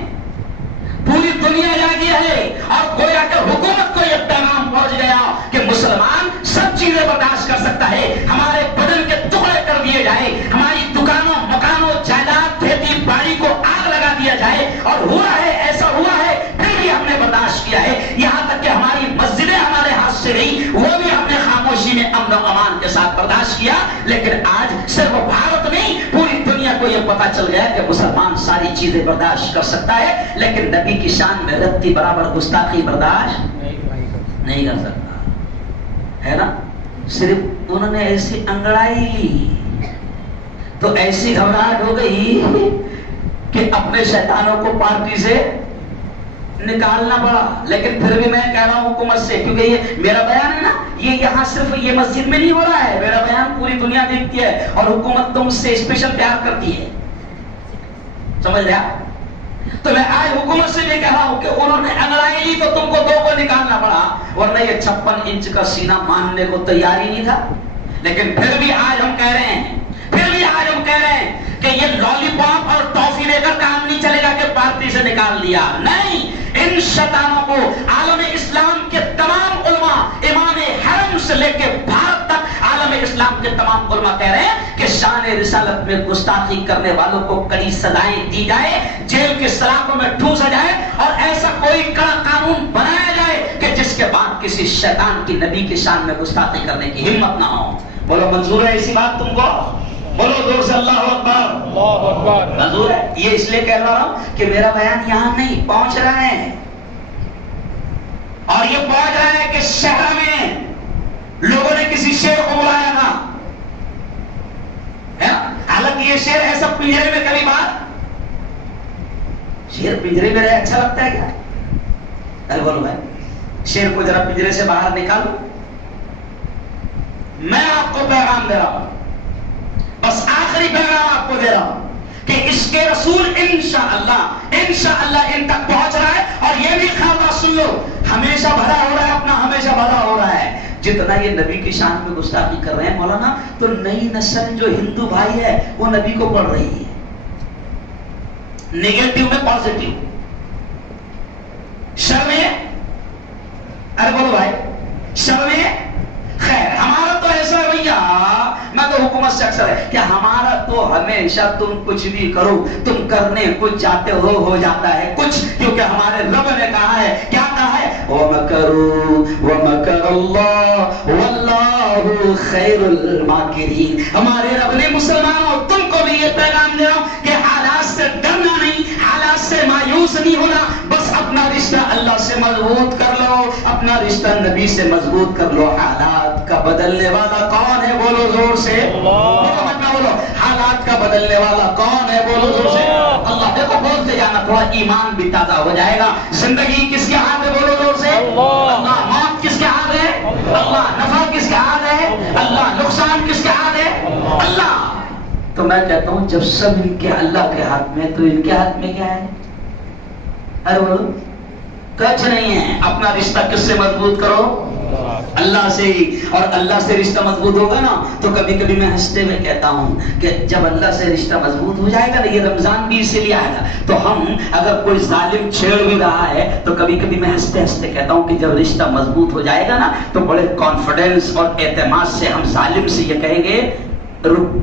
پوری دنیا جاگی ہے, اور گویا کہ حکومت کو یہ پیغام پہنچ گیا کہ مسلمان سب چیزیں برداشت کر سکتا ہے. ہمارے بدن کے ٹکڑے کر دیے جائے, ہماری دکانوں مکانوں جائیداد کھیتی باڑی کو آگ لگا دیا جائے, اور ہوا ہے ایسا ہوا ہے پھر بھی ہم نے برداشت کیا ہے. یہاں تک کہ ہماری مسجدیں ہمارے ہاتھ سے گئی وہ بھی ہم نے خاموشی میں امن و امان کے ساتھ برداشت کیا. لیکن آج صرف بھارت نہیں پوری دنیا کو یہ پتا چل گیا کہ مسلمان ساری چیزیں برداشت کر سکتا ہے, لیکن نبی کی شان میں رتی برابر گستاخی برداشت نہیں کر سکتا ہے نا. صرف انہوں نے ایسی انگڑائی لی تو ایسی گھبراہٹ ہو گئی کہ اپنے شیطانوں کو پارٹی سے نکالنا پڑا. لیکن پھر بھی میں کہہ رہا ہوں حکومت سے, کیونکہ یہ میرا بیان ہے نا, یہ یہاں صرف یہ مسجد میں نہیں ہو رہا ہے, میرا بیان پوری دنیا دیکھتی ہے اور حکومت تم سے اسپیشل پیار کرتی ہے. سمجھ رہا؟ تو میں آج حکومت سے یہ کہہ رہا ہوں کہ انہوں نے انگڑائی لی تو تم کو دو کو نکالنا پڑا, ورنہ یہ 56 انچ کا سینہ ماننے کو تیار ہی نہیں تھا. لیکن پھر بھی آج ہم کہہ رہے ہیں کہ یہ لالی پاپ اور ٹافی لے کر کام نہیں چلے گا کہ پارٹی سے نکال دیا. نہیں, ان شیطانوں کو عالم اسلام کے تمام علماء, امام حرم سے لے کے بھارت تک عالم اسلام کے تمام علماء کہہ رہے ہیں کہ شان رسالت میں گستاخی کرنے والوں کو کڑی سزائیں دی جائے, جیل کے سلاخوں میں ٹھوسا جائے, اور ایسا کوئی کڑا قانون بنایا جائے کہ جس کے بعد کسی شیطان کی نبی کی شان میں گستاخی کرنے کی ہمت نہ ہو. بولو منظور ہے ایسی بات تم کو؟ بولو زور سے اللہ اکبر. اللہ اکبر. منظور ہے. یہ اس لیے کہہ رہا ہوں کہ میرا بیان یہاں نہیں پہنچ رہا ہے, اور یہ پہنچ رہا ہے کہ شہر میں لوگوں نے کسی شیر کو بلایا تھا. حالانکہ یہ شیر ہے سب پنجرے میں, کبھی بات شیر پنجرے میں رہے اچھا لگتا ہے کیا؟ ارے بولو بھائی, شیر کو ذرا پنجرے سے باہر نکالو. میں آپ کو پیغام دے رہا ہوں, بس آخری پیغام آپ کو دے رہا ہوں کہ اس کے رسول انشاءاللہ ان تک پہنچ رہا ہے. اور یہ بھی خبر سن لو, ہمیشہ بھرا ہو رہا ہے, اپنا ہمیشہ بھرا ہو رہا ہے. جتنا یہ نبی کی شان میں گستاخی کر رہے ہیں مولانا, تو نئی نسل جو ہندو بھائی ہے وہ نبی کو پڑھ رہی ہے, نیگیٹو میں پازیٹو. شرمے, ارے بولو بھائی شرمے. خیر ہمارا تو ایسا ہے بھیا, میں تو حکومت سے اکثر ہے کہ ہمارا تو ہمیشہ تم کچھ بھی کرو, تم کرنے کچھ چاہتے ہو جاتا ہے کچھ, کیونکہ ہمارے رب نے کہا ہے, کیا کہا ہے, وَمَكَرُوا وَمَكَرَ اللَّهُ وَاللَّهُ خَيْرُ الْمَاكِرِينَ. ہمارے رب نے مسلمانوں تم کو بھی یہ پیغام دے رہا ہوں کہ حالات سے ڈرنا نہیں, حالات سے مایوس نہیں ہونا, بس اپنا رشتہ اللہ سے مضبوط کر لو, اپنا رشتہ نبی سے مضبوط کر لو. حالات کا بدلنے والا کون ہے؟ بولو زور سے, بولو, حالات بدلنے والا کون ہے؟ بولو زور سے اللہ. دیکھو بولتے جانا، تھوڑا ایمان بھی تازہ ہو جائے گا. زندگی کس کے ہاتھ ہے؟ بولو زور سے اللہ. موت کس کے ہاتھ ہے؟ اللہ. نفع کس کے ہاتھ ہے؟ اللہ. نقصان کس کے ہاتھ ہے؟ اللہ. تو میں کہتا ہوں جب سب ان کے اللہ کے ہاتھ میں، تو ان کے ہاتھ میں کیا ہے؟ ارے بولو کچھ نہیں ہے. اپنا رشتہ کس سے مضبوط کرو؟ اللہ سے ہی. اور اللہ سے رشتہ مضبوط ہوگا نا تو کبھی کبھی میں ہنستے ہوئے کہتا ہوں کہ جب اللہ سے رشتہ مضبوط ہو جائے گا نا، یہ رمضان بھی اسی لیے آئے گا، تو ہم اگر کوئی ظالم چھیڑ بھی رہا ہے تو کبھی کبھی میں ہنستے ہنستے کہتا ہوں کہ جب رشتہ مضبوط ہو جائے گا نا تو بڑے کانفیڈنس اور اعتماد سے ہم ظالم سے یہ کہیں گے، رک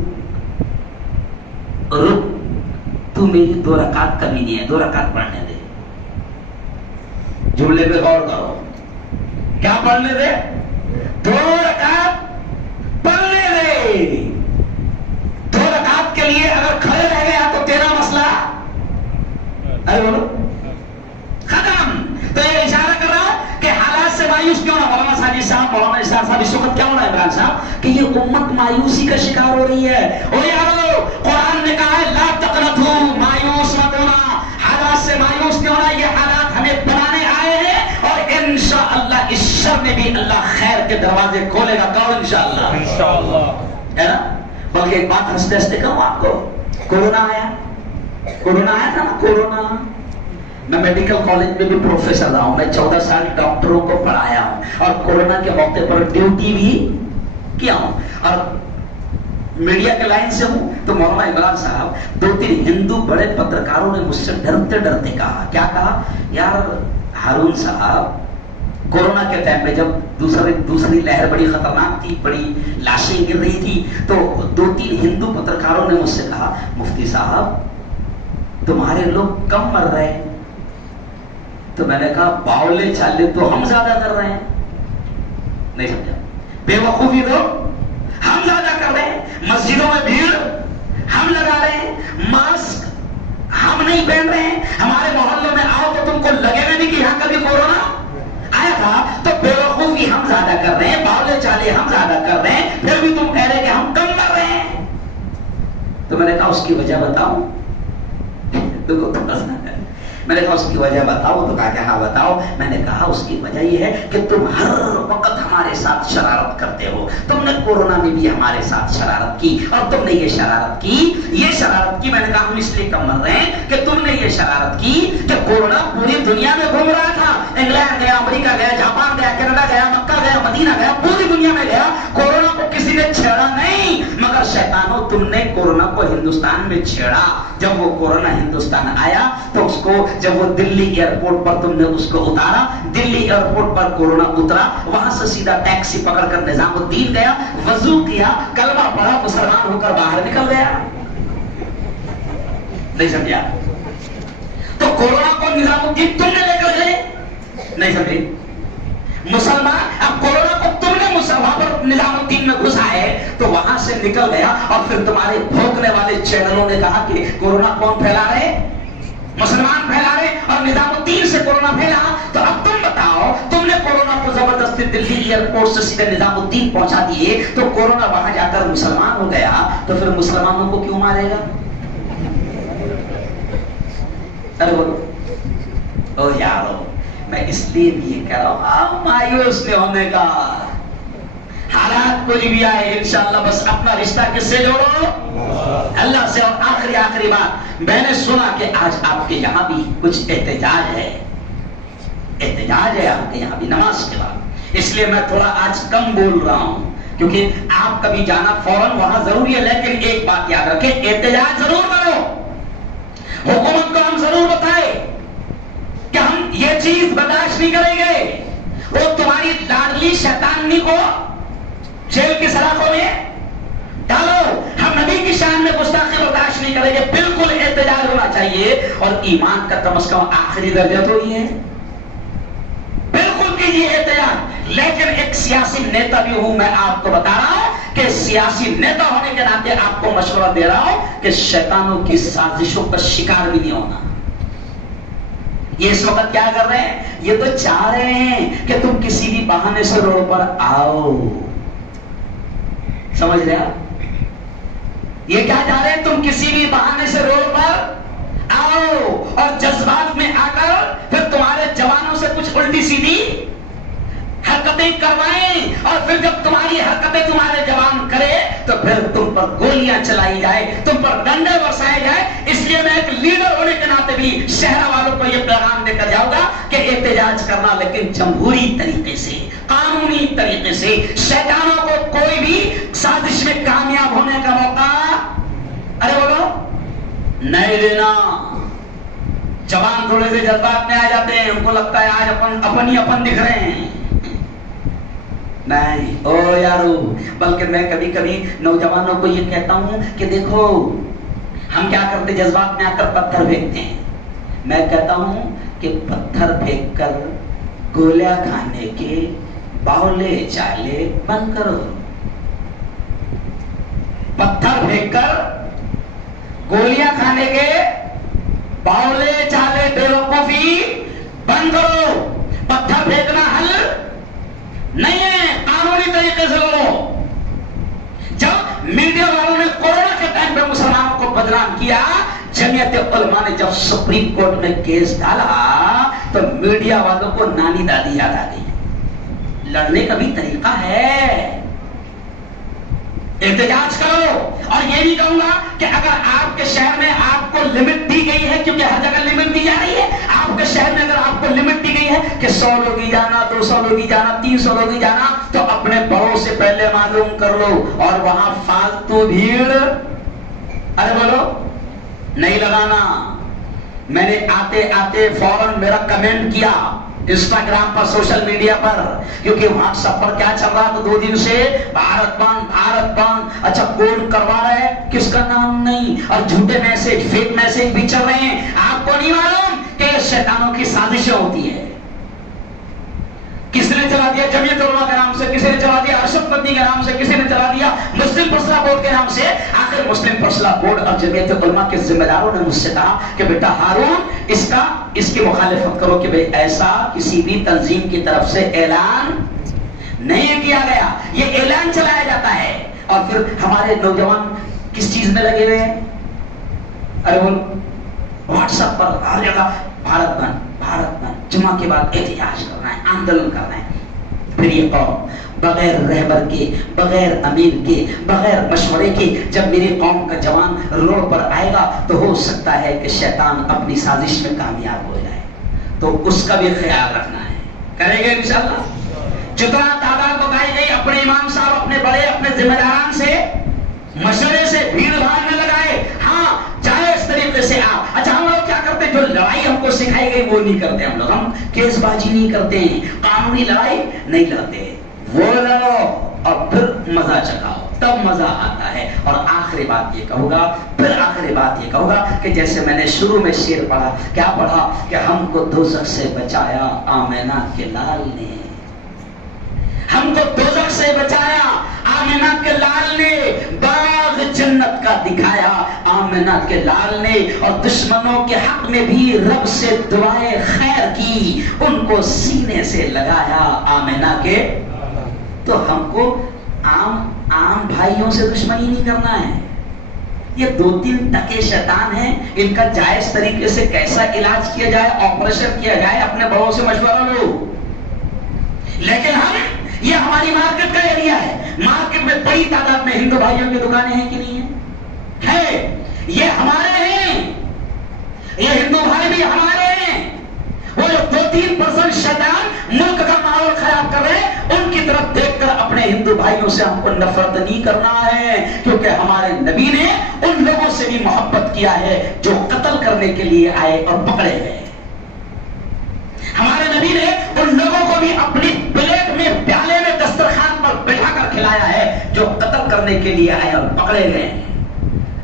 رک تو میری 2 رکعت کمی نہیں ہے، 2 رکعت پڑھنے دے. جملے پہ غور کرو، کیا پڑھنے دے؟ 2 رکعت پڑھنے دے. 2 رکعت کے لیے اگر کھڑے رہ گیا تو تیرا مسئلہ ارے بولو ختم. تو یہ اشارہ کر رہا کہ حالات سے مایوس کیوں نہ. مولانا ساجد صاحب، مولانا اسرار صاحب اس وقت کیا ہو رہا ہے عمران صاحب کہ یہ امت مایوسی کا شکار ہو رہی ہے. اور یارو قرآن نے کہا ہے لا تقنطوا، مایوس مت ہونا. حالات سے مایوس کیوں نہ، یہ حالات ہمیں بنانے آئے ہیں اور انشاءاللہ اس شر میں بھی اللہ خیر کے دروازے کھولے گا. کہو انشاءاللہ ہے نا. بلکہ ایک بات ہنستے ہنستے کہوں آپ کو، کورونا آیا تھا نا، کورونا. میں میڈیکل کالج میں بھی پروفیسر رہا ہوں، میں 14 سال ڈاکٹروں کو پڑھایا ہوں اور کورونا کے موقع پر ڈیوٹی بھی کیا ہوں اور میڈیا کے لائن سے ہوں. تو مولانا عمران صاحب 2-3 ہندو بڑے پترکاروں نے مجھ سے ڈرتے ڈرتے کہا، کیا کہا؟ یار ہارون صاحب کورونا کے ٹائم میں جب دوسری لہر بڑی خطرناک تھی، بڑی لاشیں گر رہی تھی، تو 2-3 ہندو پترکاروں نے مجھ سے کہا مفتی صاحب تمہارے لوگ کم مر رہے ہیں. تو میں نے کہا باولے چالے تو ہم زیادہ کر رہے ہیں. نہیں سمجھا؟ بے وقوفی تو ہم زیادہ کر رہے ہیں. مسجدوں میں بھیڑ ہم لگا رہے ہیں، ماسک ہم نہیں پہن رہے ہیں. ہمارے محلوں میں آؤ تو تم کو لگے گا نہیں کہ یہاں کبھی کورونا آیا تھا. تو بے وقوفی ہم زیادہ کر رہے ہیں، باولے چالے ہم زیادہ کر رہے ہیں، پھر بھی تم کہہ رہے کہ ہم کم کر رہے ہیں. تو میں نے کہا اس کی وجہ بتاؤ. میں نے کہا اس کی وجہ بتاؤ. تو کہا کہ ہاں بتاؤ. میں نے کہا اس کی وجہ یہ ہے کہ تم ہر وقت ہمارے ساتھ شرارت کرتے ہو. تم نے کورونا میں بھی ہمارے ساتھ شرارت کی اور تم نے یہ شرارت کی. میں نے کہا ہم اس لیے کم مر رہے ہیں کہ تم نے یہ شرارت کی کہ کورونا پوری دنیا میں گھوم رہا تھا. انگلینڈ گیا، امریکہ گیا، جاپان گیا، کینیڈا گیا، مکہ گیا، مدینہ گیا، پوری دنیا میں گیا. کورونا کو کسی نے چھیڑا نہیں، مگر شیطانوں تم نے کورونا کو ہندوستان میں چھیڑا. جب وہ کورونا ہندوستان آیا تو اس کو جب وہ دلی ایئرپورٹ پر تم نے اس کو اتارا، دلی ایئرپورٹ پر کورونا اترا، وہاں سے سیدھا ٹیکسی پکڑ کر نظام الدین گیا، وضو کیا، کلمہ پڑھا، مسلمان ہو کر باہر نکل گیا. نہیں سمجھا؟ تو کورونا کو نظام الدین تم نے لے کر گئے. نہیں سمجھے؟ مسلمان اب کورونا کو تم نے وہاں پر نظام الدین میں گھسا ہے تو وہاں سے نکل گیا. اور پھر تمہارے بھوکنے والے چینلوں نے کہا کہ کورونا کون پھیلا رہے؟ مسلمان پھیلا رہے اور نظام الدین سے کورونا پھیلا. تو اب تم بتاؤ، تم نے کورونا کو زبردستی دلی ایئرپورٹ سے سیدھے نظام الدین پہنچا دیے تو کورونا وہاں جا کر مسلمان ہو گیا، تو پھر مسلمانوں کو کیوں مارے گا؟ ارے بولو او یارو. میں اس لیے بھی یہ کہہ رہا ہوں آپ مایوس نہیں ہونے کا. حالات کوئی بھی آئے انشاءاللہ بس اپنا رشتہ کس سے جوڑو؟ اللہ سے. اور آخری بات، میں نے سنا کہ آج آپ کے یہاں بھی کچھ احتجاج ہے آپ کے یہاں بھی نماز کے بعد. اس لیے میں تھوڑا آج کم بول رہا ہوں کیونکہ آپ کبھی جانا فوراً وہاں ضروری ہے. لیکن ایک بات یاد رکھیں، احتجاج ضرور کرو. حکومت کو ہم ضرور بتائے کہ ہم یہ چیز برداشت نہیں کریں گے. وہ تمہاری لاڈلی شیطانی کو جیل کی سلاخوں میں ڈالو. ہم نبی کی شان میں گستاخی برداشت نہیں کریں گے. بالکل احتجاج ہونا چاہیے اور ایمان کا کم از کم آخری درجہ تو یہ ہے. بالکل کیجیے احتجاج. لیکن ایک سیاسی نیتا بھی ہوں، میں آپ کو بتا رہا ہوں کہ سیاسی نیتا ہونے کے ناطے آپ کو مشورہ دے رہا ہوں کہ شیطانوں کی سازشوں کا شکار بھی نہیں ہونا. یہ اس وقت کیا کر رہے ہیں؟ یہ تو چاہ رہے ہیں کہ تم کسی بھی بہانے سے روڈ پر آؤ. سمجھ رہے آپ؟ یہ کیا جا رہے ہیں تم کسی بھی بہانے سے روڈ پر آؤ اور جذبات میں آ کر پھر تمہارے جوانوں سے کچھ الٹی سیدھی حرکتیں کروائیں، اور پھر جب تمہاری حرکتیں تمہارے جوان کرے تو پھر تم پر گولیاں چلائی جائے، تم پر ڈنڈے برسائے جائے۔ اس لیے میں ایک لیڈر ہونے کے ناطے بھی شہر والوں کو یہ پیغام دے کر جاؤں گا کہ احتجاج کرنا لیکن جمہوری طریقے سے، قانونی طریقے سے، شیطانوں کو کوئی بھی سازش میں کامیاب ہونے کا موقع ارے بولو نہیں دینا۔ جوان تھوڑے سے جذبات میں آ جاتے ہیں، ان کو لگتا ہے آج اپن دکھ رہے ہیں، نہیں او یارو۔ بلکہ میں کبھی کبھی نوجوانوں کو یہ کہتا ہوں کہ دیکھو ہم کیا کرتے، جذبات میں آ کر پتھر پھینکتے ہیں۔ میں کہتا ہوں کہ پتھر پھینک کر گولیاں کھانے کے باولے چالے بند کرو، پتھر پھینک کر گولیاں کھانے کے باولے چالے بے وقوفی بند کرو۔ پتھر پھینکنا حل نہیں ہے، قانونی طریقے سے لڑو۔ جب میڈیا والوں نے کورونا کے ٹائم پہ مسلمانوں کو بدنام کیا، جمعیت علماء نے جب سپریم کورٹ میں کیس ڈالا تو میڈیا والوں کو نانی دادی یاد آ گئی۔ لڑنے کا بھی طریقہ ہے، احتجاج کرو۔ اور یہ بھی کہوں گا کہ اگر آپ کے شہر میں آپ کو لمٹ دی گئی ہے، کیونکہ ہر جگہ لمٹ دی جا رہی ہے، آپ کے شہر میں اگر آپ کو لمٹ دی گئی ہے کہ 100 لوگ ہی جانا، 200 لوگ ہی جانا، 300 لوگ ہی جانا، تو اپنے بڑوں سے پہلے معلوم کر لو، اور وہاں فالتو بھیڑ ارے بولو نہیں لگانا۔ میں نے آتے آتے فوراً میرا کمنٹ کیا انسٹاگرام پر، سوشل میڈیا پر، کیونکہ واٹس ایپ پر کیا چل رہا تو 2 دن سے بھارت بند، اچھا کوڈ کروا رہے ہیں، کس کا نام نہیں، اور جھوٹے میسج، فیک میسج بھی چل رہے ہیں۔ آپ کو نہیں معلوم کہ شیطانوں کی سازشیں ہوتی ہے۔ کس نے چلا دیا جمعیت علماء کے نام سے، کسی نے چلا دیا ارشد مدنی کے نام سے، کسی نے چلا دیا مسلم پرسنل بورڈ کے نام سے۔ آخر مسلم پرسنل بورڈ اور جمعیت علماء کے ذمہ داروں نے مجھ سے کہا کہ بیٹا ہارون اس کی مخالفت کرو کہ بھئی ایسا کسی بھی تنظیم کی طرف سے اعلان نہیں کیا گیا، یہ اعلان چلایا جاتا ہے۔ اور پھر ہمارے نوجوان کس چیز میں لگے ہوئے ہیں، ارے بول واٹس ایپ پر ہر جگہ بھارت بند، جمعہ کے بعد احتجاج کرنا ہے، آندولن کرنا ہے۔ پھر یہ قوم بغیر رہبر کے، بغیر امیر کے، بغیر مشورے کے جب میری قوم کا جوان روڈ پر آئے گا تو ہو سکتا ہے کہ شیطان اپنی سازش میں کامیاب ہو جائے، تو اس کا بھی خیال رکھنا ہے۔ کریں گے انشاءاللہ؟ جتنا تعداد بتائی گئی، اپنے امام صاحب، اپنے بڑے، اپنے ذمہ داران سے مشورے سے، بھیڑ بھاڑ نہ لگائے، ہاں جائز طریقے سے آپ۔ اچھا ہم لوگ کیا کرتے ہیں، جو لڑائی ہم کو سکھائی گئی وہ نہیں کرتے ہم کیس بازی نہیں کرتے ہیں، قانونی لڑائی نہیں لڑتے، وہ لڑو اور پھر مزہ چکھاؤ، تب مزہ آتا ہے۔ اور آخری بات یہ کہوں گا کہ جیسے میں نے شروع میں شعر پڑھا، کیا پڑھا کہ ہم کو دوزخ سے بچایا آمینہ کے لال نے، ہم کو دوزخ سے بچایا آمینہ کے لال نے، باغ جنت کا دکھایا آمینہ کے لال نے، اور دشمنوں کے حق میں بھی رب سے دعائیں خیر کی، ان کو سینے سے لگایا آمینہ کے۔ تو ہم کو عام بھائیوں سے دشمنی نہیں کرنا ہے، یہ 2-3 ٹکے شیطان ہیں، ان کا جائز طریقے سے کیسا علاج کیا جائے، آپریشن کیا جائے، اپنے بڑوں سے مشورہ لو۔ لیکن یہ ہماری مارکیٹ کا ایریا ہے، مارکیٹ میں بڑی تعداد میں ہندو بھائیوں کی دکانیں ہیں کہ نہیں ہے؟ یہ ہمارے ہیں، یہ ہندو بھائی بھی ہمارے ہیں۔ وہ جو 2-3% شیطان ملک کا ماحول خراب کر رہے ہیں، ان کی طرف دیکھ کر اپنے ہندو بھائیوں سے ہم کو نفرت نہیں کرنا ہے، کیونکہ ہمارے نبی نے ان لوگوں سے بھی محبت کیا ہے جو قتل کرنے کے لیے آئے اور پکڑے گئے۔ ہمارے نبی نے ان لوگوں کو بھی اپنی پلیٹ میں، پیالے میں، دسترخوان پر بٹھا کر کھلایا ہے جو قتل کرنے کے لیے آئے اور پکڑے گئے ہیں۔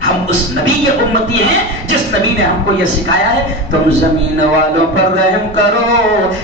ہم اس نبی کے امتی ہیں جس نبی نے ہم کو یہ سکھایا ہے، تم زمین والوں پر رحم کرو،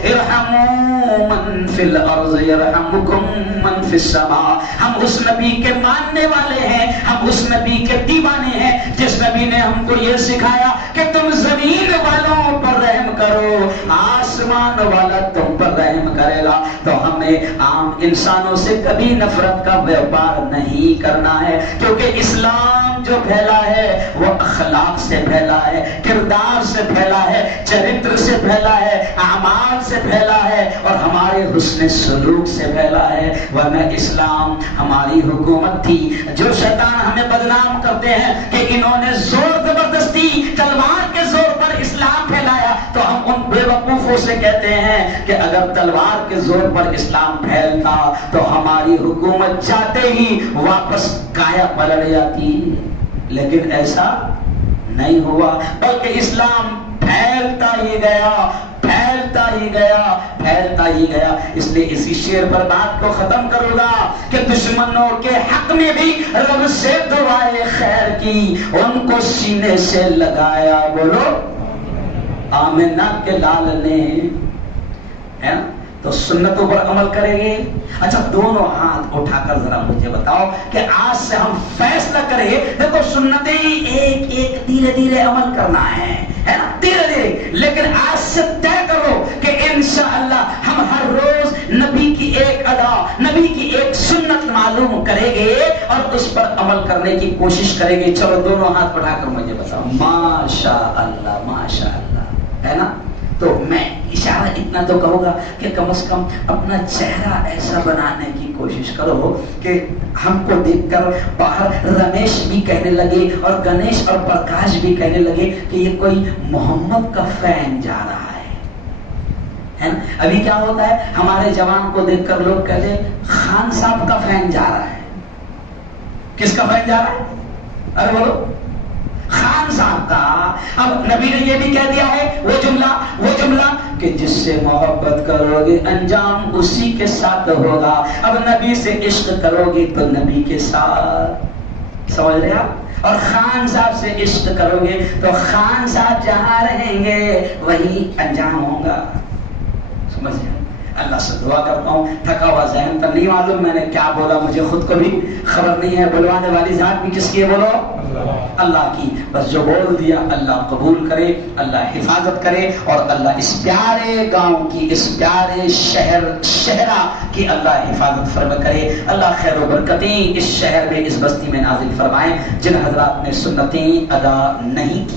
ارحموا من فی الارض یرحمکم من فی السماء. ہم اس نبی کے ماننے والے ہیں, ہم اس نبی کے دیوانے ہیں جس نبی نے ہم کو یہ سکھایا کہ تم زمین والوں پر رحم کرو, آسمان والا تم پر رحم کرے گا. تو ہمیں عام انسانوں سے کبھی نفرت کا ویپار نہیں کرنا ہے, کیونکہ اسلام جو پھیلا ہے وہ اخلاق سے پھیلا ہے, کردار سے پھیلا ہے, چرتر سے پھیلا ہے, اعمال سے پھیلا ہے اور ہمارے حسن سلوک سے پھیلا ہے. ورنہ اسلام ہماری حکومت تھی. جو شیطان ہمیں بدنام کرتے ہیں کہ انہوں نے زور زبردستی تلوار کے زور پر اسلام پھیلایا, تو ہم ان بے وقوفوں سے کہتے ہیں کہ اگر تلوار کے زور پر اسلام پھیلتا تو ہماری حکومت جاتے ہی واپس کایا پلٹ جاتی. لیکن ایسا نہیں ہوا, بلکہ اسلام پھیلتا ہی گیا, پھیلتا ہی گیا, پھیلتا ہی گیا. اس لیے اسی شعر پر بات کو ختم کروں گا کہ دشمنوں کے حق میں بھی رب سے دعائے خیر کی, ان کو سینے سے لگایا. بولو آمنہ کے لال نے, ہے نا. تو سنتوں پر عمل کریں گے. اچھا دونوں ہاتھ اٹھا کر ذرا مجھے بتاؤ کہ آج سے ہم فیصلہ کریں. دیکھو سنتیں ایک ایک دھیرے دھیرے عمل کرنا ہے نا, دھیرے دھیرے, لیکن آج سے طے کرو کہ انشاءاللہ ہم ہر روز نبی کی ایک ادا, نبی کی ایک سنت معلوم کریں گے اور اس پر عمل کرنے کی کوشش کریں گے. چلو دونوں ہاتھ اٹھا کر مجھے بتاؤ. ماشاء اللہ, ماشاء اللہ, ہے نا. تو میں اشارہ اتنا تو کہوں گا کہ کم از کم اپنا چہرہ ایسا بنانے کی کوشش کرو کہ ہم کو دیکھ کر باہر رمیش بھی کہنے لگے اور گنیش اور پرکاش بھی کہنے لگے کہ یہ کوئی محمد کا فین جا رہا ہے. ابھی کیا ہوتا ہے, ہمارے جوان کو دیکھ کر لوگ کہتے ہیں خان صاحب کا فین جا رہا ہے. کس کا فین جا رہا ہے؟ ارے بولو, خان صاحب کا. اب نبی نے یہ بھی کہہ دیا ہے وہ جملہ کہ جس سے محبت کرو گے انجام اسی کے ساتھ ہوگا. اب نبی سے عشق کرو گے تو نبی کے ساتھ, سمجھ رہے آپ, اور خان صاحب سے عشق کرو گے تو خان صاحب جہاں رہیں گے وہی انجام ہوگا. سمجھ رہے. اللہ سے دعا کرتا ہوں, تھکا ہوا ذہن تو نہیں معلوم میں نے کیا بولا, مجھے خود کو بھی خبر نہیں ہے. بلوانے والی ذات بھی کس کی ہے؟ بولو اللہ کی. بس جو بول دیا اللہ قبول کرے, اللہ حفاظت کرے, اور اللہ اس پیارے گاؤں کی, اس پیارے شہرہ کی اللہ حفاظت فرما کرے. اللہ خیر و برکتیں اس شہر میں, اس بستی میں نازل فرمائے. جن حضرات نے سنتیں ادا نہیں کی